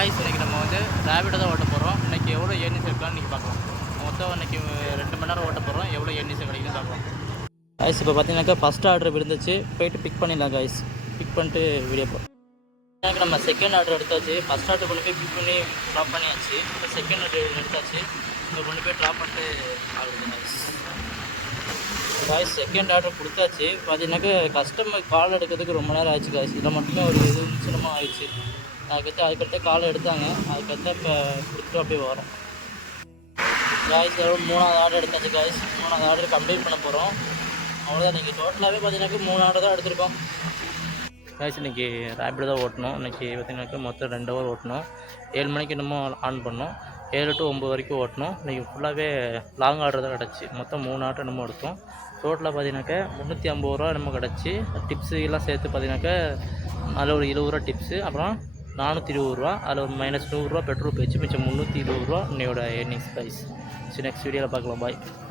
Guys இன்றைக்கி நம்ம வந்து ரேபிடோ தான் ஓட்ட போகிறோம். இன்றைக்கி எவ்வளோ ஏர்னிங்ஸ் இருக்கலாம்னு இன்றைக்கி பார்க்கலாம். மொத்தம் இன்றைக்கி 2 மணி நேரம் ஓட்ட போகிறோம். எவ்வளோ ஏர்னிங்ஸ் கிடைக்குன்னு பார்க்கலாம். காய்ஸ் இப்போ பார்த்தீங்கன்னாக்கா ஃபஸ்ட் ஆர்டர் விழுந்துச்சு. போய்ட்டு பிக் பண்ணிடலாம் காய்ஸ். பிக் பண்ணிட்டு வீடியோ போகிறோம். எனக்கு நம்ம செகண்ட் ஆர்டர் எடுத்தாச்சு. ஃபஸ்ட் ஆர்டர் கொண்டு போய் பிக் பண்ணி ட்ராப் பண்ணியாச்சு. இப்போ செகண்ட் ஆர்டர் எடுத்தாச்சு. இப்போ கொண்டு போய் ட்ராப் பண்ணிட்டு ஆகுது காய்ஸ். காய்ஸ் செகண்ட் ஆர்டர் கொடுத்தாச்சு. பார்த்தீங்கன்னாக்கா கஸ்டமர் கால் எடுக்கிறதுக்கு ரொம்ப நேரம் ஆயிடுச்சு காய்ஸ். இதில் மட்டுமே ஒரு 20 நிமிஷமாக ஆயிடுச்சு. அதுக்கடுத்து கால் எடுத்தாங்க. அதுக்கடுத்து இப்போ கொடுத்துட்டு அப்படியே வரோம் காய்ஸ். மூணாவது ஆர்டர் எடுத்தாச்சு காய்ஸ். மூணாவது ஆர்டர் கம்ப்ளீட் பண்ண போகிறோம். அவ்வளோதான். இன்றைக்கி டோட்டலாகவே பார்த்தீங்கன்னாக்கா 3 ஆர்டர் தான் எடுத்திருக்கோம் காய்ஸ். இன்றைக்கி ரேபிடோ தான் ஓட்டணும். இன்றைக்கி பார்த்தீங்கன்னாக்கா மொத்தம் 2 ஹவர் ஓட்டணும். 7 மணிக்கு இன்னமும் ஆன் பண்ணோம். 7 to 9 வரைக்கும் ஓட்டணும். இன்றைக்கி ஃபுல்லாகவே லாங் ஆர்டர் தான் கிடச்சி. மொத்தம் 3 ஆர்டர் நம்ம எடுத்தோம். டோட்டலாக பார்த்தீங்கன்னாக்கா 350 ரூபா நம்ம கிடச்சி. டிப்ஸு எல்லாம் சேர்த்து பார்த்தீங்கன்னாக்கா அதில் ஒரு 20 ரூபா டிப்ஸு, அப்புறம் 420 ரூபா, அதில் ஒரு -100 ரூபா பெட்ரோல் போயிடுச்சு. மிச்சம் 320 ரூபா என்னோட ஏர்னிங்ஸ் ப்ரைஸ். சரி, நெக்ஸ்ட் வீடியோவில் பார்க்கலாம். பாய்.